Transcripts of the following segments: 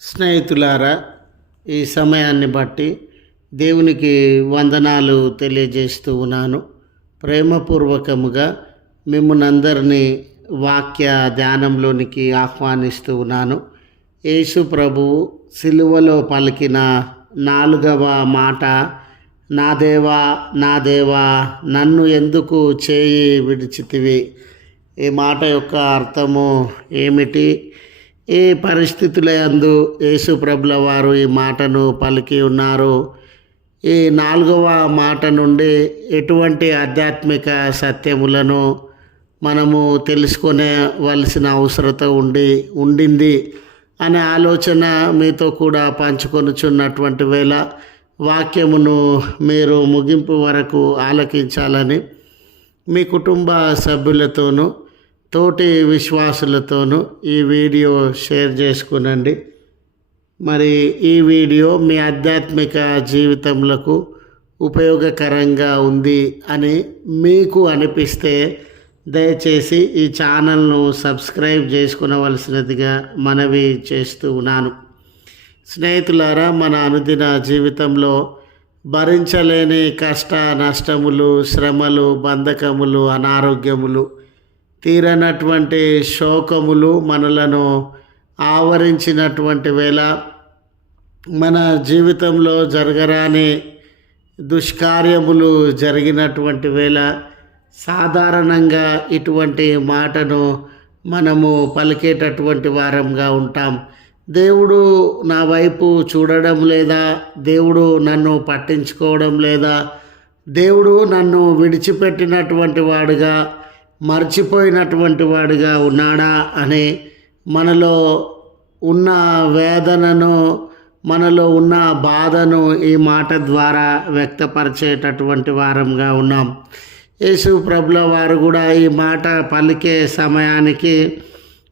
స్నేహితులారా ఈ సమయాన్ని బట్టి దేవునికి వందనాలు తెలియజేస్తూ ఉన్నాను. ప్రేమపూర్వకముగా మిమ్మల్ని అందరినీ వాక్య ధ్యానంలోనికి ఆహ్వానిస్తూ ఉన్నాను. యేసు ప్రభువు సిలువలో పలికిన నాలుగవ మాట నా దేవా నా దేవా నన్ను ఎందుకు చేయి విడిచితివి? ఈ మాట యొక్క అర్థము ఏమిటి? ఏ పరిస్థితుల యందు యేసుప్రభుల వారు ఈ మాటను పలికి ఉన్నారు? ఈ నాలుగవ మాట నుండి ఎటువంటి ఆధ్యాత్మిక సత్యములను మనము తెలుసుకునేవలసిన అవసరత ఉండి ఉండింది అనే ఆలోచన మీతో కూడా పంచుకొనుచున్నటువంటి వేళ వాక్యమును మీరు ముగింపు వరకు ఆలకించాలని మీ కుటుంబ సభ్యులతోనూ తోటి విశ్వాసులతోనూ ఈ వీడియో షేర్ చేసుకునండి. మరి ఈ వీడియో మీ ఆధ్యాత్మిక జీవితములకు ఉపయోగకరంగా ఉంది అని మీకు అనిపిస్తే దయచేసి ఈ ఛానల్ను సబ్స్క్రైబ్ చేసుకునవలసినదిగా మనవి చేస్తూ ఉన్నాను. స్నేహితులారా మన అనుదిన జీవితంలో భరించలేని కష్ట నష్టములు శ్రమలు బంధకములు అనారోగ్యములు తీరనటువంటి శోకములు మనలను ఆవరించినటువంటి వేళ మన జీవితంలో జరగరాని దుష్కార్యములు జరిగినటువంటి వేళ సాధారణంగా ఇటువంటి మాటను మనము పలికేటటువంటి వారంగా ఉంటాం. దేవుడు నా వైపు చూడడం లేదా దేవుడు నన్ను పట్టించుకోవడం లేదా దేవుడు నన్ను విడిచిపెట్టినటువంటి వాడుగా మర్చిపోయినటువంటి వాడుగా ఉన్నాడా అని మనలో ఉన్న వేదనను మనలో ఉన్న బాధను ఈ మాట ద్వారా వ్యక్తపరిచేటటువంటి వారంగా ఉన్నాం. యేసు ప్రభుల వారు కూడా ఈ మాట పలికే సమయానికి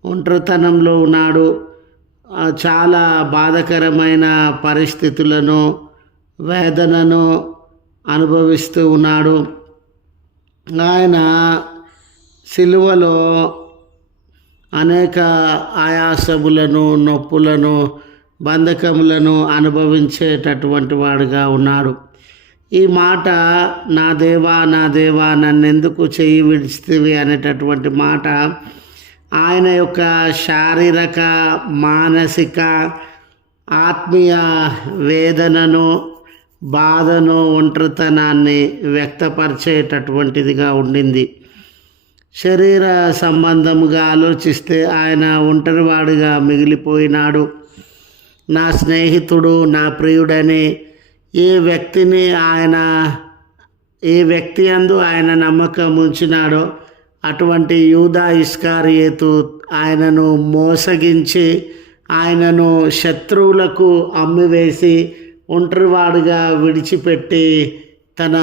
ఒంటరితనంలో ఉన్నాడు. చాలా బాధకరమైన పరిస్థితులను వేదనను అనుభవిస్తూ ఉన్నాడు. ఆయన సిలువలో అనేక ఆయాసములను నొప్పులను బంధకములను అనుభవించేటటువంటి వాడుగా ఉన్నాడు ఈ మాట నా దేవా నా దేవా నన్నెందుకు చెయ్యి విడిచితివి అనేటటువంటి మాట ఆయన యొక్క శారీరక మానసిక ఆత్మీయ వేదనను బాధను ఒంటరితనాన్ని వ్యక్తపరిచేటటువంటిదిగా ఉండింది. శరీర సంబంధముగా ఆలోచిస్తే ఆయన ఒంటరివాడుగా మిగిలిపోయినాడు. నా స్నేహితుడు నా ప్రియుడని ఏ వ్యక్తిని ఆయన ఏ వ్యక్తి అందు ఆయన నమ్మకం ఉంచినాడో అటువంటి యూదా ఇస్కారియేతు ఆయనను మోసగించి ఆయనను శత్రువులకు అమ్మివేసి ఒంటరివాడుగా విడిచిపెట్టి తన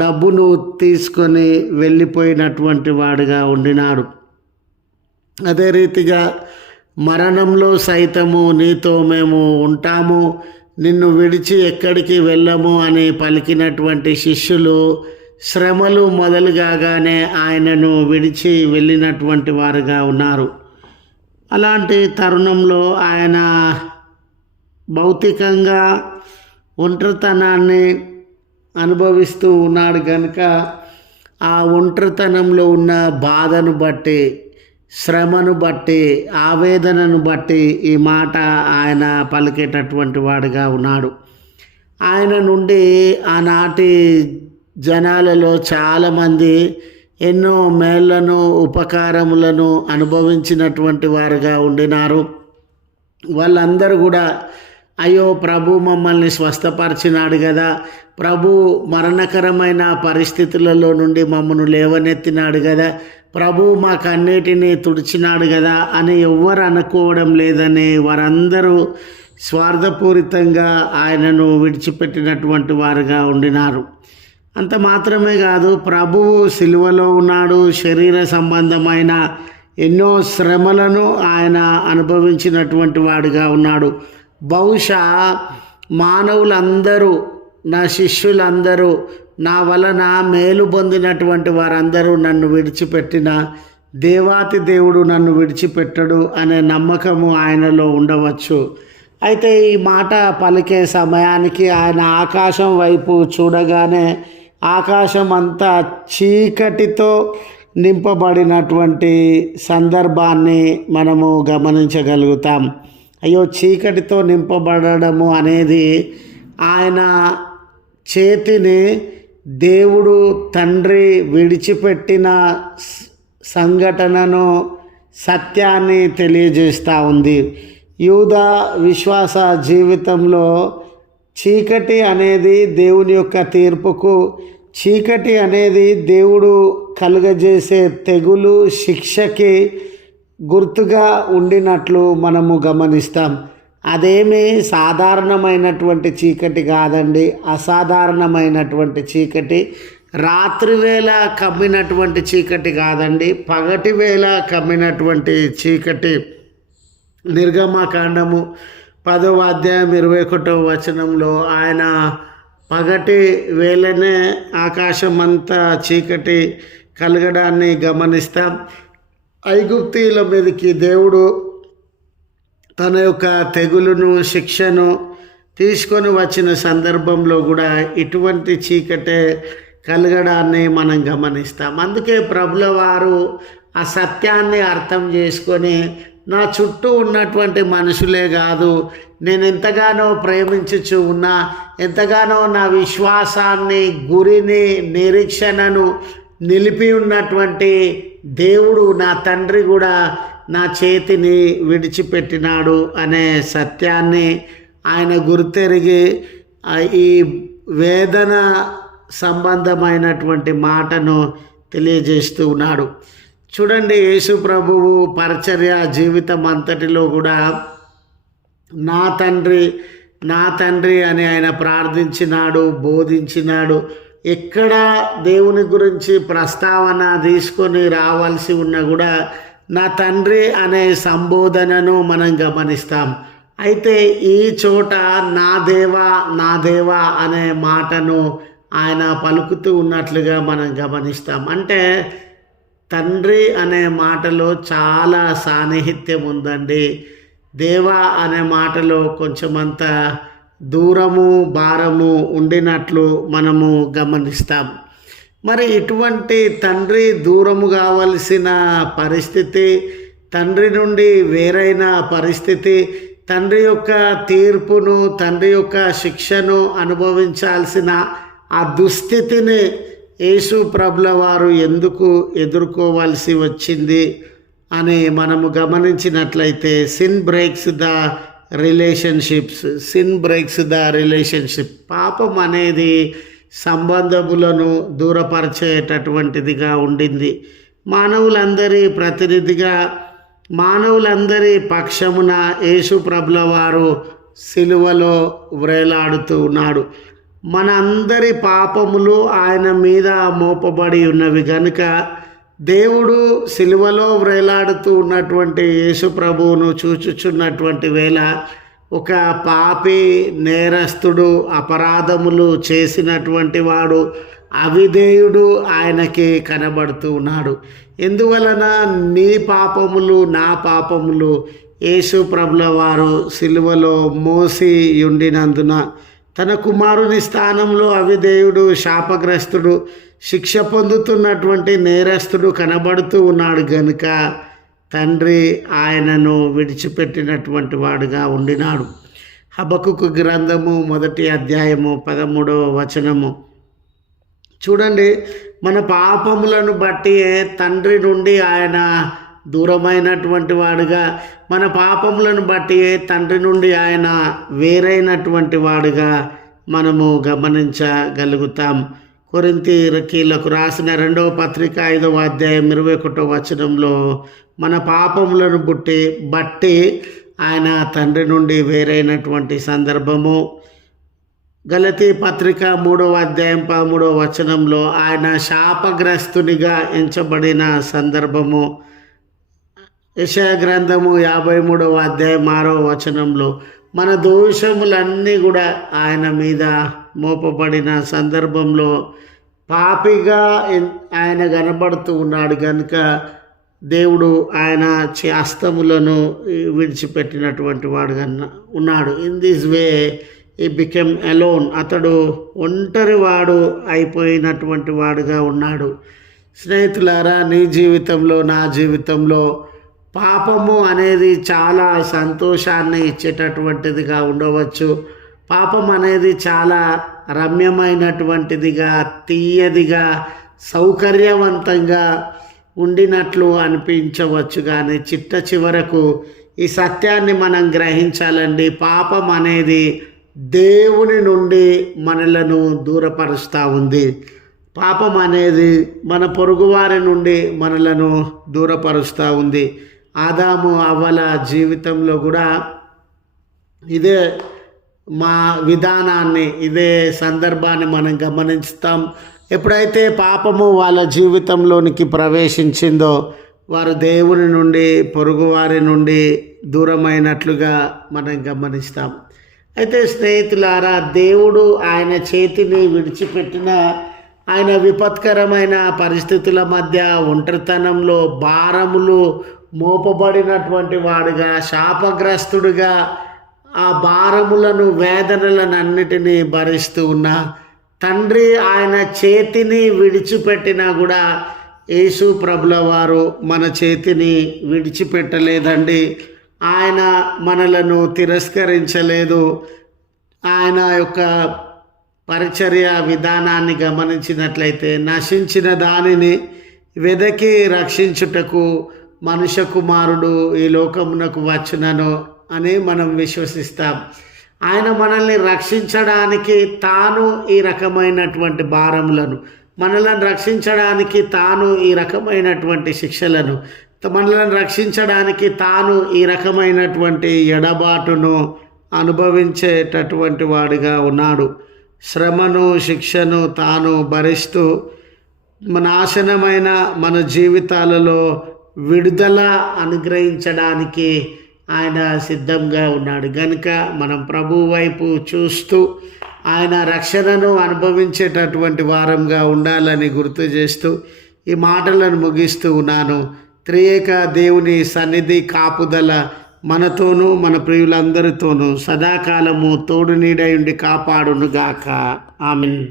డబ్బును తీసుకొని వెళ్ళిపోయినటువంటి వాడుగా ఉండినాడు. అదే రీతిగా మరణంలో సైతము నీతో మేము ఉంటాము నిన్ను విడిచి ఎక్కడికి వెళ్ళము అని పలికినటువంటి శిష్యులు శ్రమలు మొదలు కాగానే ఆయనను విడిచి వెళ్ళినటువంటి వారుగా ఉన్నారు. అలాంటి తరుణంలో ఆయన భౌతికంగా ఒంటరితనాన్ని అనుభవిస్తూ ఉన్నాడు కనుక ఆ ఒంటరితనంలో ఉన్న బాధను బట్టి శ్రమను బట్టి ఆవేదనను బట్టి ఈ మాట ఆయన పలికేటటువంటి వాడుగా ఉన్నాడు. ఆయన నుండి ఆనాటి జనాలలో చాలామంది ఎన్నో మేళ్ళను ఉపకారములను అనుభవించినటువంటి వారుగా ఉండినారు. వాళ్ళందరూ కూడా అయ్యో ప్రభు మమ్మల్ని స్వస్థపరిచినాడు కదా ప్రభు మరణకరమైన పరిస్థితులలో నుండి మమ్మను లేవనెత్తినాడు కదా ప్రభు మాకన్నిటినీ తుడిచినాడు కదా అని ఎవ్వరు అనుకోవడం లేదని వారందరూ స్వార్థపూరితంగా ఆయనను విడిచిపెట్టినటువంటి వారుగా ఉండినారు. అంత మాత్రమే కాదు ప్రభువు సిలువలో ఉన్నాడు శరీర సంబంధమైన ఎన్నో శ్రమలను ఆయన అనుభవించినటువంటి వాడుగా ఉన్నాడు. బహుశా మానవులందరూ నా శిష్యులందరూ నా వలన మేలు పొందినటువంటి వారందరూ నన్ను విడిచిపెట్టిన దేవాతి దేవుడు నన్ను విడిచిపెట్టడు అనే నమ్మకము ఆయనలో ఉండవచ్చు. అయితే ఈ మాట పలికే సమయానికి ఆయన ఆకాశం వైపు చూడగానే ఆకాశం అంతా చీకటితో నింపబడినటువంటి సందర్భాన్ని మనము గమనించగలుగుతాం. అయ్యో చీకటితో నింపబడము అనేది ఆయన చేతిని దేవుడు తండ్రి విడిచిపెట్టిన సంఘటనను సత్యాన్ని తెలియజేస్తూ ఉంది. యూద విశ్వాస జీవితంలో చీకటి అనేది దేవుని యొక్క తీర్పుకు చీకటి అనేది దేవుడు కలుగజేసే తెగులు శిక్షకి గుర్తుగా ఉండినట్లు మనము గమనిస్తాం. అదేమి సాధారణమైనటువంటి చీకటి కాదండి. అసాధారణమైనటువంటి చీకటి. రాత్రి వేళ కమ్మినటువంటి చీకటి కాదండి. పగటి వేళ కమ్మినటువంటి చీకటి. నిర్గమకాండము పదవ అధ్యాయం ఇరవై ఒకటో వచనంలో ఆయన పగటి వేళనే ఆకాశం అంతా చీకటి కలగడాన్ని గమనిస్తాం. ఐగుప్తీల మీదకి దేవుడు తన యొక్క తెగులును శిక్షను తీసుకొని వచ్చిన సందర్భంలో కూడా ఇటువంటి చీకటే కలగడాన్ని మనం గమనిస్తాం. అందుకే ప్రభుల వారు ఆ సత్యాన్ని అర్థం చేసుకొని నా చుట్టూ ఉన్నటువంటి మనుషులే కాదు నేను ఎంతగానో ప్రేమించుచు ఉన్నా ఎంతగానో నా విశ్వాసాన్ని గురిని నిరీక్షణను నిలిపి ఉన్నటువంటి దేవుడు నా తండ్రి కూడా నా చేతిని విడిచిపెట్టినాడు అనే సత్యాన్ని ఆయన గుర్తెరిగి ఈ వేదన సంబంధమైనటువంటి మాటను తెలియజేస్తూ ఉన్నాడు. చూడండి యేసు ప్రభువు పరిచర్య జీవితం అంతటిలో కూడా నా తండ్రి నా తండ్రి అని ఆయన ప్రార్థించినాడు బోధించినాడు. ఎక్కడ దేవుని గురించి ప్రస్తావన తీసుకొని రావాల్సి ఉన్నా కూడా నా తండ్రి అనే సంబోధనను మనం గమనిస్తాం. అయితే ఈ చోట నా దేవా నా దేవా అనే మాటను ఆయన పలుకుతూ ఉన్నట్లుగా మనం గమనిస్తాం. అంటే తండ్రి అనే మాటలో చాలా సాన్నిహిత్యం ఉందండి. దేవా అనే మాటలో కొంచెమంతా దూరము భారము ఉండినట్లు మనము గమనిస్తాం. మరి ఇటువంటి తండ్రి దూరము కావలసిన పరిస్థితి తండ్రి నుండి వేరైన పరిస్థితి తండ్రి యొక్క తీర్పును తండ్రి యొక్క శిక్షను అనుభవించాల్సిన ఆ దుస్థితిని యేసు ప్రభుల వారు ఎందుకు ఎదుర్కోవాల్సి వచ్చింది అని మనము గమనించినట్లయితే sin breaks the relationships sin breaks the relationship. పాపం అనేది సంబంధములను దూరపరిచేటటువంటిదిగా ఉండింది. మానవులందరి ప్రతినిధిగా మానవులందరి పక్షమున యేసు ప్రభుల వారు సిలువలో వ్రేలాడుతూ ఉన్నాడు. మన అందరి పాపములు ఆయన మీద మోపబడి ఉన్నవి కనుక దేవుడు సిలువలో వ్రేలాడుతూ ఉన్నటువంటి యేసు ప్రభువును చూచుచున్నటువంటి వేళ ఒక పాపి నేరస్తుడు అపరాధములు చేసినటువంటి వాడు అవిధేయుడు ఆయనకి కనబడుతూ ఉన్నాడు. ఎందువలన నీ పాపములు నా పాపములు? యేసు ప్రభుల వారు సిలువలో మోసి ఉండినందున తన కుమారుని స్థానంలో అవిధేయుడు శాపగ్రస్తుడు శిక్ష పొందుతున్నటువంటి నేరస్తుడు కనబడుతూ ఉన్నాడు గనుక తండ్రి ఆయనను విడిచిపెట్టినటువంటి వాడుగా ఉండినాడు. హబకుకు గ్రంథము మొదటి అధ్యాయము పదమూడవ వచనము. చూడండి మన పాపములను బట్టి తండ్రి నుండి ఆయన దూరమైనటువంటి వాడుగా. మన పాపములను బట్టి తండ్రి నుండి ఆయన వేరైనటువంటి వాడుగా మనము గమనించగలుగుతాం. కొరింతీరకీలకు రాసిన రెండవ పత్రిక ఐదవ అధ్యాయం ఇరవై ఒకటో వచనంలో మన పాపములను బుట్టి బట్టి ఆయన తండ్రి నుండి వేరైనటువంటి సందర్భము. గలతీ పత్రిక మూడవ అధ్యాయం పదమూడవ వచనంలో ఆయన శాపగ్రస్తునిగా ఎంచబడిన సందర్భము. యశయ గ్రంథము యాభై మూడవ అధ్యాయం ఆరో వచనంలో మన దోషములన్నీ కూడా ఆయన మీద మోపబడిన సందర్భంలో పాపిగా ఆయన కనబడుతూ ఉన్నాడు. కనుక దేవుడు ఆయన చే- విడిచిపెట్టినటువంటి వాడు కన్నా ఉన్నాడు. ఇన్ దిస్ వే ఈ బికెమ్ అలోన్ అతడు ఒంటరి వాడు అయిపోయినటువంటి వాడుగా ఉన్నాడు. స్నేహితులారా నీ జీవితంలో నా జీవితంలో పాపము అనేది చాలా సంతోషాన్ని ఇచ్చేటటువంటిదిగా ఉండవచ్చు. పాపం అనేది చాలా రమ్యమైనటువంటిదిగా తీయదిగా సౌకర్యవంతంగా ఉండినట్లు అనిపించవచ్చు. కానీ చిట్ట చివరకు ఈ సత్యాన్ని మనం గ్రహించాలండి. పాపం అనేది దేవుని నుండి మనలను దూరపరుస్తూ ఉంది. పాపం అనేది మన పొరుగువారి నుండి మనలను దూరపరుస్తూ ఉంది. ఆదాము అవ్వల జీవితంలో కూడా ఇదే మా విధానాన్ని ఇదే సందర్భాన్ని మనం గమనిస్తాం. ఎప్పుడైతే పాపము వాళ్ళ జీవితంలోనికి ప్రవేశించిందో వారు దేవుని నుండి పొరుగువారి నుండి దూరమైనట్లుగా మనం గమనిస్తాం. అయితే స్నేహితులారా దేవుడు ఆయన చేతిని విడిచిపెట్టిన ఆయన విపత్కరమైన పరిస్థితుల మధ్య ఒంటరితనంలో భారములు మోపబడినటువంటి వాడుగా శాపగ్రస్తుడుగా ఆ భారములను వేదనలను అన్నిటినీ భరిస్తూ ఉన్న తండ్రి ఆయన చేతిని విడిచిపెట్టినా కూడా యేసు ప్రభుల వారు మన చేతిని విడిచిపెట్టలేదండి. ఆయన మనలను తిరస్కరించలేదు. ఆయన యొక్క పరిచర్య విధానాన్ని గమనించినట్లయితే నశించిన దానిని వెదకి రక్షించుటకు మనుష్య కుమారుడు ఈ లోకమునకు వచ్చునను అని మనం విశ్వసిస్తాం. ఆయన మనల్ని రక్షించడానికి తాను ఈ రకమైనటువంటి భారములను మనలను రక్షించడానికి తాను ఈ రకమైనటువంటి శిక్షలను మనలను రక్షించడానికి తాను ఈ రకమైనటువంటి ఎడబాటును అనుభవించేటటువంటి వాడిగా ఉన్నాడు. శ్రమను శిక్షను తాను భరిస్తూ నాశనమైన మన జీవితాలలో విడుదల అనుగ్రహించడానికి ఆయన సిద్ధంగా ఉన్నాడు. కనుక మనం ప్రభు వైపు చూస్తూ ఆయన రక్షణను అనుభవించేటటువంటి వారంగా ఉండాలని గుర్తు చేస్తూ ఈ మాటలను ముగిస్తూ ఉన్నాను. త్రియేక దేవుని సన్నిధి కాపుదల మనతోనూ మన ప్రియులందరితోనూ సదాకాలము తోడు నీడయుండి కాపాడునుగాక. ఆమెన్.